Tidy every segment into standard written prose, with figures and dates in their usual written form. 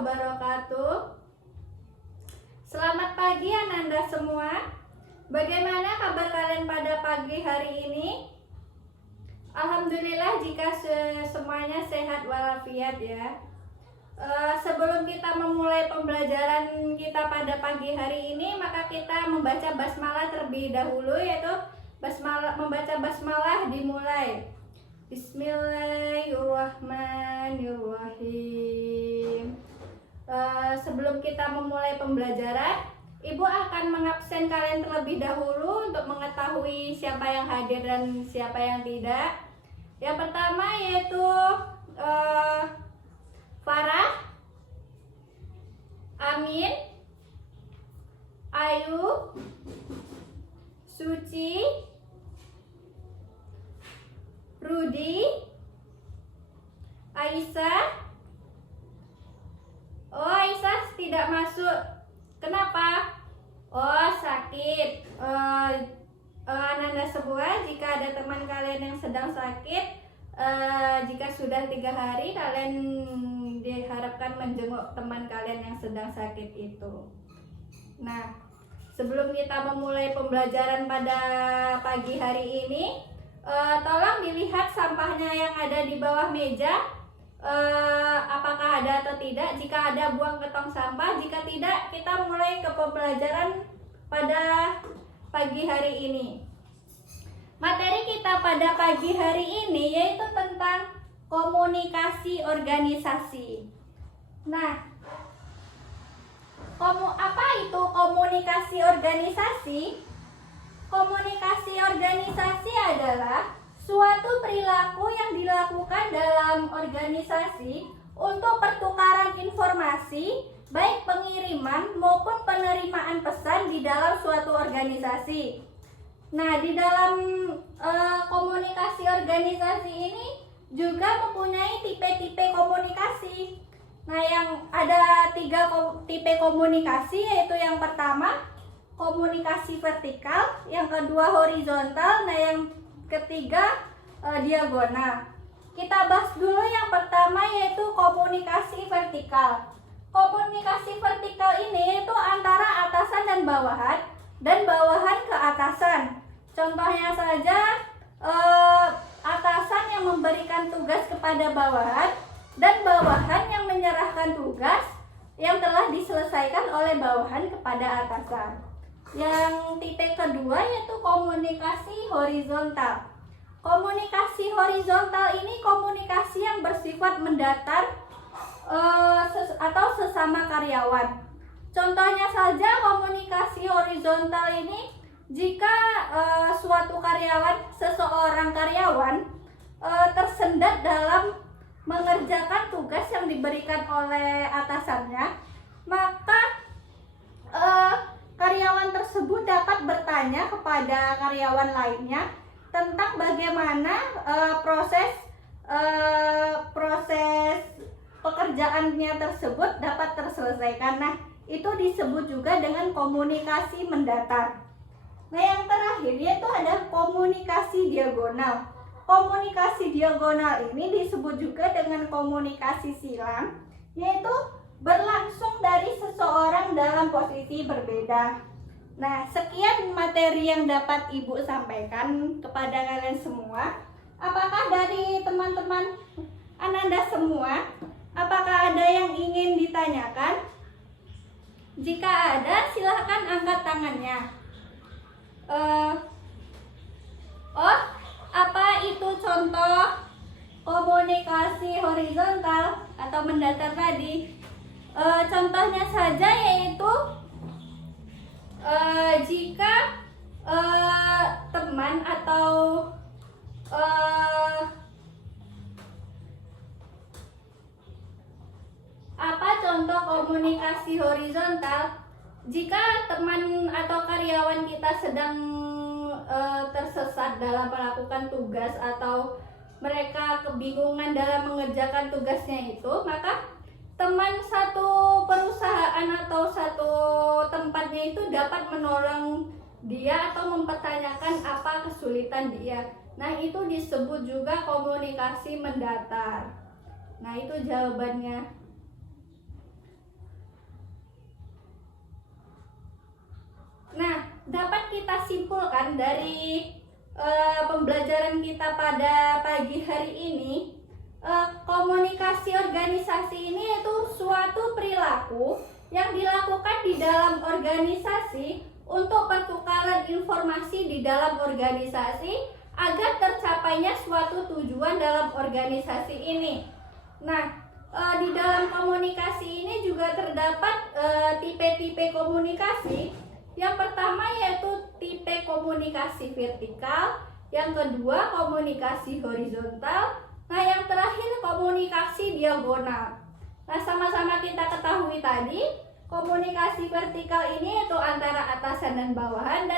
wabarakatuh. Selamat pagi Ananda semua. Bagaimana kabar kalian pada pagi hari ini? Alhamdulillah jika semuanya sehat walafiat ya. Sebelum kita memulai pembelajaran kita pada pagi hari ini, maka kita membaca basmalah terlebih dahulu, yaitu membaca basmalah dimulai. Bismillahirrahmanirrahim. Sebelum kita memulai pembelajaran, Ibu akan mengabsen kalian terlebih dahulu untuk mengetahui siapa yang hadir dan siapa yang tidak. Yang pertama yaitu Farah, Amin, Ayu, Suci, Rudi, Aisyah. Oh, Aisyah tidak masuk. Kenapa? Oh, sakit. Ananda semua, jika ada teman kalian yang sedang sakit, jika sudah 3 hari, kalian diharapkan menjenguk teman kalian yang sedang sakit itu. Nah, sebelum kita memulai pembelajaran pada pagi hari ini, tolong dilihat sampahnya yang ada di bawah meja. Apakah ada atau tidak? Jika ada, buang ke tong sampah. Jika tidak, kita mulai ke pembelajaran pada pagi hari ini. Materi kita pada pagi hari ini yaitu tentang komunikasi organisasi. Nah, apa itu komunikasi organisasi? Komunikasi organisasi adalah suatu perilaku yang dilakukan dalam organisasi untuk pertukaran informasi, baik pengiriman maupun penerimaan pesan di dalam suatu organisasi. Nah, di dalam komunikasi organisasi ini juga mempunyai tipe-tipe komunikasi. Nah, yang ada 3 tipe komunikasi, yaitu yang pertama komunikasi vertikal, yang kedua horizontal, nah yang ketiga diagonal. Kita bahas dulu yang pertama, yaitu komunikasi vertikal. Komunikasi vertikal ini yaitu antara atasan dan bawahan ke atasan. Contohnya saja atasan yang memberikan tugas kepada bawahan dan bawahan yang menyerahkan tugas yang telah diselesaikan oleh bawahan kepada atasan. Yang tipe kedua yaitu komunikasi horizontal. Komunikasi horizontal ini komunikasi yang bersifat mendatar atau sesama karyawan. Contohnya saja komunikasi horizontal ini jika seseorang karyawan tersendat dalam mengerjakan tugas yang diberikan oleh atasannya, maka karyawan tersebut dapat bertanya kepada karyawan lainnya tentang bagaimana proses pekerjaannya tersebut dapat terselesaikan. Nah, itu disebut juga dengan komunikasi mendatar. Nah, yang terakhir yaitu ada komunikasi diagonal. Komunikasi diagonal ini disebut juga dengan komunikasi silang, yaitu berlangsung dari seseorang dalam posisi berbeda. Nah, sekian materi yang dapat Ibu sampaikan kepada kalian semua. Apakah dari teman-teman Ananda semua, apakah ada yang ingin ditanyakan? Jika ada, silahkan angkat tangannya. Apa itu contoh komunikasi horizontal atau mendatar tadi? Contohnya saja yaitu jika teman atau apa contoh komunikasi horizontal? Jika teman atau karyawan kita sedang tersesat dalam melakukan tugas atau mereka kebingungan dalam mengerjakan tugasnya itu, maka teman satu perusahaan atau satu tempatnya itu dapat menolong dia atau mempertanyakan apa kesulitan dia. Nah, itu disebut juga komunikasi mendatar. Nah, itu jawabannya. simpulkan dari pembelajaran kita pada pagi hari ini, komunikasi organisasi ini itu suatu perilaku yang dilakukan di dalam organisasi untuk pertukaran informasi di dalam organisasi agar tercapainya suatu tujuan dalam organisasi ini. Nah, di dalam komunikasi ini juga terdapat tipe-tipe komunikasi. Yang pertama yaitu tipe komunikasi vertikal, yang kedua komunikasi horizontal, nah yang terakhir komunikasi diagonal. Nah, sama-sama kita ketahui tadi, komunikasi vertikal ini itu antara atasan dan bawahan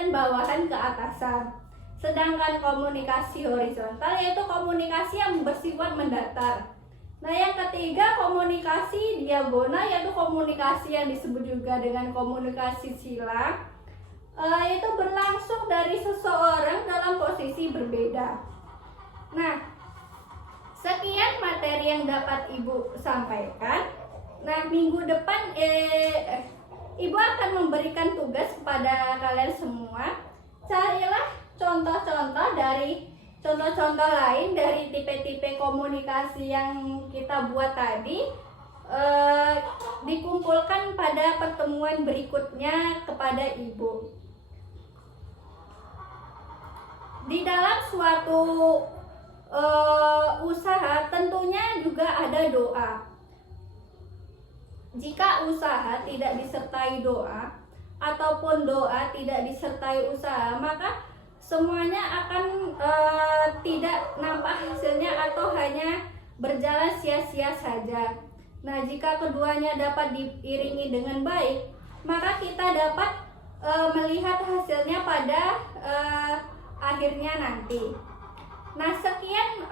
ke atasan. Sedangkan komunikasi horizontal yaitu komunikasi yang bersifat mendatar. Nah, yang ketiga komunikasi diagonal yaitu komunikasi yang disebut juga dengan komunikasi silang. Itu berlangsung dari seseorang dalam posisi berbeda. Nah, sekian materi yang dapat Ibu sampaikan. Nah, minggu depan Ibu akan memberikan tugas kepada kalian semua. Carilah contoh-contoh lain dari tipe-tipe komunikasi yang kita buat tadi. Dikumpulkan pada pertemuan berikutnya kepada Ibu. Di dalam suatu usaha tentunya juga ada doa. Jika usaha tidak disertai doa ataupun doa tidak disertai usaha, maka semuanya akan tidak nampak hasilnya atau hanya berjalan sia-sia saja. Nah, jika keduanya dapat diiringi dengan baik, maka kita dapat melihat hasilnya pada akhirnya nanti. Nah, sekian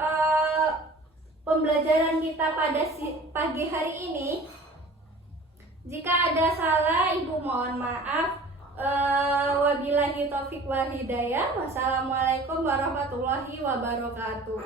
pembelajaran kita pada pagi hari ini. Jika ada salah, Ibu mohon maaf. Wabillahi taufik wal hidayah. Wassalamualaikum warahmatullahi wabarakatuh.